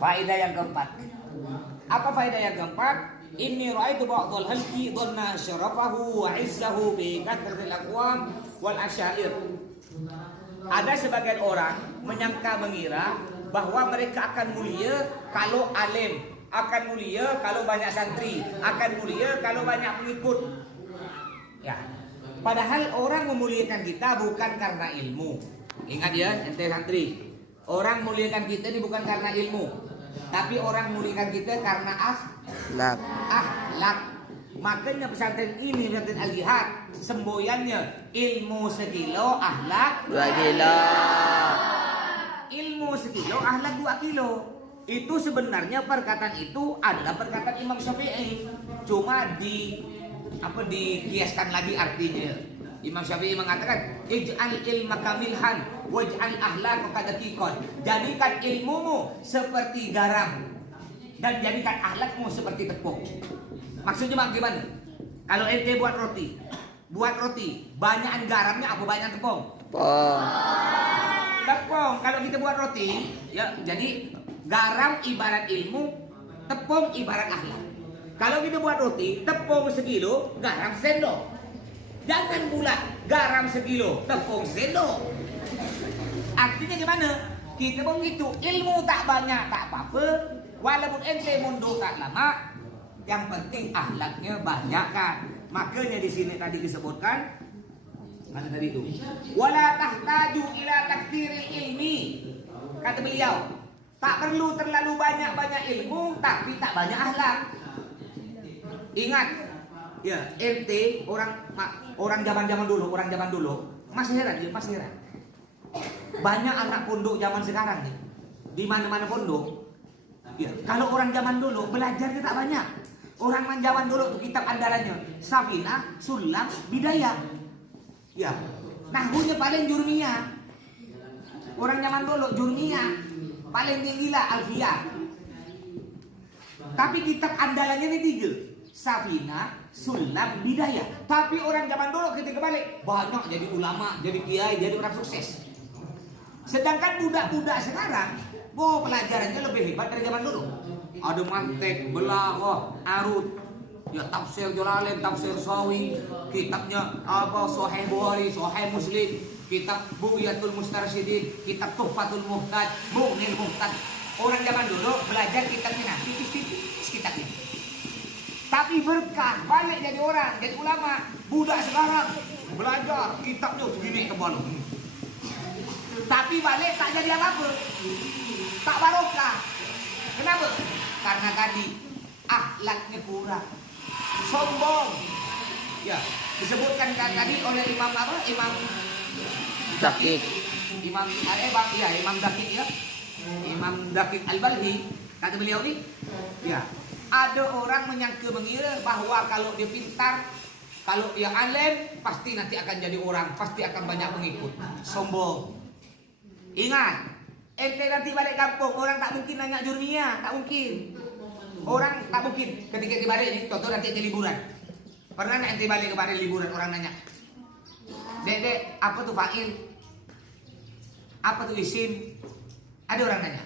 Faedah yang keempat. Apa faedah yang keempat? Inni ra'aitu ba'dhal halqi dhanna syarafahu wa 'izzahu bi kathratil aqwam wal asyair. Ada sebagian orang mengira bahwa mereka akan mulia kalau alim, akan mulia kalau banyak santri, akan mulia kalau banyak pengikut. Ya. Padahal orang memuliakan kita bukan karena ilmu. Ingat ya, ente santri. Orang muliakan kita ini bukan karena ilmu, tapi orang muliakan kita karena akhlak. Makanya pesantren ini, pesantren Al-Jihad, semboyannya ilmu sekilo, akhlak 2 kilo. Ilmu sekilo, akhlak 2 kilo. Itu sebenarnya perkataan itu adalah perkataan Imam Syafi'i, cuma dikiaskan lagi artinya. Imam Syafi'i mengatakan, ij'al ilmaka milhan waj'al akhlaqaka daqiqan. Jadikan ilmumu seperti garam dan jadikan akhlakmu seperti tepung. Maksudnya bagaimana? Kalau ente buat roti, banyakan garamnya apa banyak tepung? Tepung. Kalau kita buat roti, ya jadi garam ibarat ilmu, tepung ibarat akhlak. Kalau kita buat roti, tepung sekilo, garam sendok. Jangan pula garam sekilo, tepung sendok. Artinya gimana? Kita pun gitu, ilmu tak banyak tak apa-apa, walaupun ente mundur tak lama, yang penting akhlaknya banyak kan. Makanya di sini tadi disebutkan, mana tadi itu? Wala tahtaju ila takdiril ilmi. Kata beliau, tak perlu terlalu banyak ilmu, tapi tak banyak akhlak. Ingat, ya ente orang zaman dulu, masih heran. Banyak anak pondok zaman sekarang nih, di mana-mana pondok. Ya, kalau orang zaman dulu belajarnya tak banyak. Orang zaman dulu tuh kitab andalannya Safinah, Sulam, Bidayah. Ya, nahwunya paling Jurmiyah. Orang zaman dulu Jurmiyah paling tinggi lah Alfiyah. Tapi kitab andalannya ini 3, Safinah, Sulam, Bidayah. Tapi orang zaman dulu ketika balik banyak jadi ulama, jadi kiai, jadi orang sukses. Sedangkan budak-budak sekarang, pelajarannya lebih hebat dari zaman dulu. Ada mantek, belaghah, arut, ya tafsir Jalalain, tafsir Sawi, kitabnya apa Sahih Bukhari, Sahih Muslim, kitab Bughyatul Mustarsyidin, kitab Tuhfatul Muhtaj, Mughnil Muhtaj. Orang zaman dulu belajar kitabnya tipis-tipis kitab ini. Tapi berkah, balik jadi orang, jadi ulama. Budak sekarang belajar kitabnya segini tebal. Tapi balik tak jadi apa-apa. Tak barokah. Kenapa? Karena tadi akhlaknya kurang, sombong. Ya, disebutkan tadi oleh Imam apa? Imam Daqiq. Imam Daqiq ya. Imam Daqiq Al-Balhi, kata beliau ini, ya, ada orang mengira bahwa kalau dia pintar, kalau dia alim, pasti nanti akan jadi orang, pasti akan banyak pengikut. Sombong. Ingat, ente nanti balik kampung, orang tak mungkin nanya Jurmiyah, tak mungkin. Orang tak mungkin ketika ente balik nih, contoh nanti ente liburan. Pernah nak ente balik kemarin liburan, orang nanya, Dek, apa tuh fa'il? Apa tuh isim? Ada orang nanya.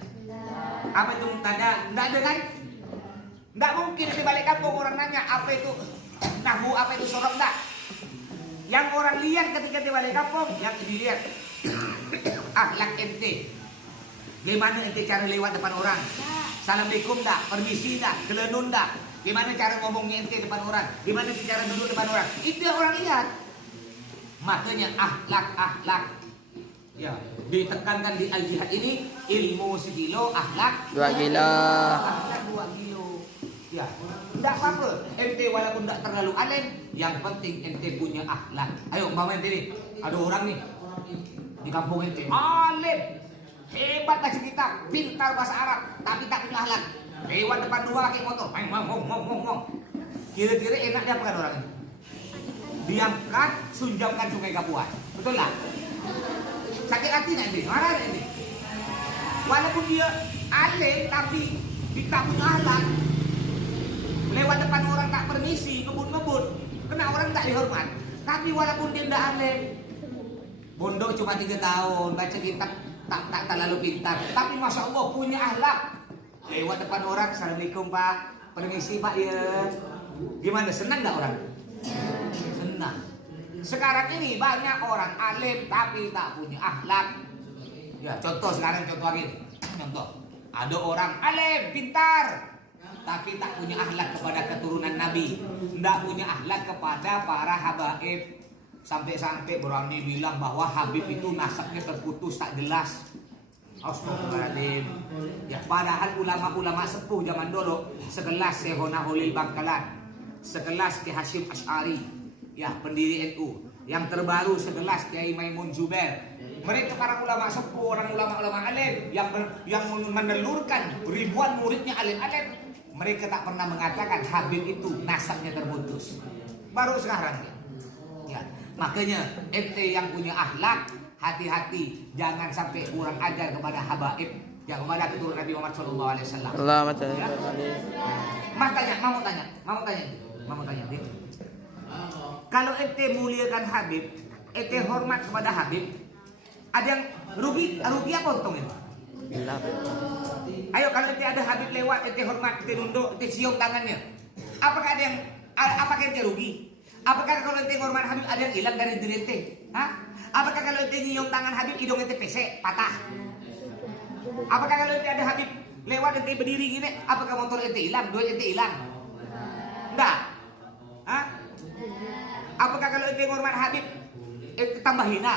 Apa itu mubtada? Enggak ada kan? Enggak mungkin ente balik kampung orang nanya apa itu nahwu, apa itu sorof, enggak. Yang orang lihat ketika ente balik kampung, yang dilihat akhlak ente. Gimana ente cara lewat depan orang? Assalamualaikum dah, permisi dah, kelenun dah. Gimana cara ngomongnya ente depan orang? Gimana cara duduk depan orang? Itu yang orang lihat. Makanya akhlak. Ya, ditekankan di Al-Jihad ini ilmu sekilo, akhlak 2 kilo. Akhlak 2 kilo. Ya, tidak apa-apa. Ente walaupun tidak terlalu alim, yang penting ente punya akhlak. Ayo, umpama ente nih, ada orang nih di kampung ente, alim, hebat baca kitab, pintar bahasa Arab, tapi tak punya akhlak. Lewat depan rumah pakai motor, ngomong. Kira-kira enak dia apa kan orang ini? Diangkat, sunjamkan Sungai Kapuas, betul lah? Sakit hati nggak ini? Marah nggak ini? Walaupun dia alim, tapi tak punya akhlak. Lewat depan orang tak permisi, ngebut, kena orang tak dihormat. Tapi walaupun dia tidak alim, Bondok cuma 3 tahun, baca kitab tak terlalu pintar, tapi masya Allah punya akhlak. Lewat depan orang, assalamualaikum Pak, permisi Pak ya. Gimana, senang nggak orang? Senang. Sekarang ini banyak orang alim tapi tak punya akhlak. Ya contoh sekarang, contoh lagi nih. Contoh, ada orang alim, pintar, tapi tak punya akhlak kepada keturunan Nabi, tidak punya akhlak kepada para habaib, sampai-sampai berani bilang bahwa Habib itu nasabnya terputus tak jelas. Astagfirullahaladzim. Ya, padahal ulama-ulama sepuh zaman dulu, sekelas Syekhona Holil Bangkalan, sekelas Ki Hasyim Asy'ari, ya pendiri NU, yang terbaru sekelas Kiai Maimun Zubair. Mereka para ulama sepuh, orang ulama-ulama alim yang menelurkan ribuan muridnya alim-alim. Mereka tak pernah mengatakan Habib itu nasabnya terputus. Baru sekarang ya. Makanya ente yang punya akhlak, hati-hati jangan sampai kurang ajar kepada habaib, yang kepada keturunan Nabi Muhammad SAW. Ya? Mas tanya, mau tanya. Kalau ente muliakan Habib, ente hormat kepada Habib, ada yang rugi apa untungnya? Ayo kalau ente ada Habib lewat, ente hormat, ente nunduk, ente cium tangannya. Apakah ente rugi? Apakah kalau ente hormat Habib ada yang hilang dari diri ente? Hah? Apakah kalau ente nyium tangan Habib hidung ente pesek, patah? Apakah kalau ente ada Habib lewat ente berdiri gini, apakah motor ente hilang, duit ente hilang? Enggak. Hah? Apakah kalau ente hormat Habib ente tambah hina?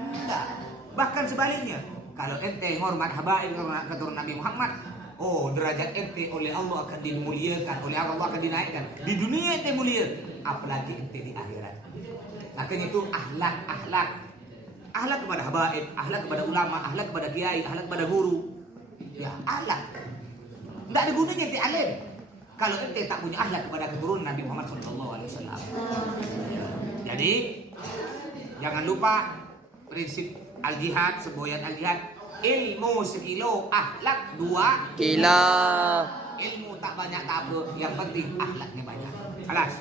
Enggak. Bahkan sebaliknya. Kalau ente hormat habaib keturunan Nabi Muhammad, oh derajat ente oleh Allah akan dimuliakan, oleh Allah akan dinaikkan. Di dunia ente mulia, apalagi ente di akhirat. Makanya itu akhlak kepada habaib, akhlak kepada ulama, akhlak kepada kiai, akhlak kepada guru. Ya, akhlak. Enggak ada gunanya ente alim kalau ente tak punya akhlak kepada keturunan Nabi Muhammad SAW. Jadi jangan lupa prinsip al-jihad, semboyan al-jihad, ilmu sekilo, akhlak 2 Kilo. Ilmu tak banyak tak apa, yang penting akhlaknya banyak. Alas.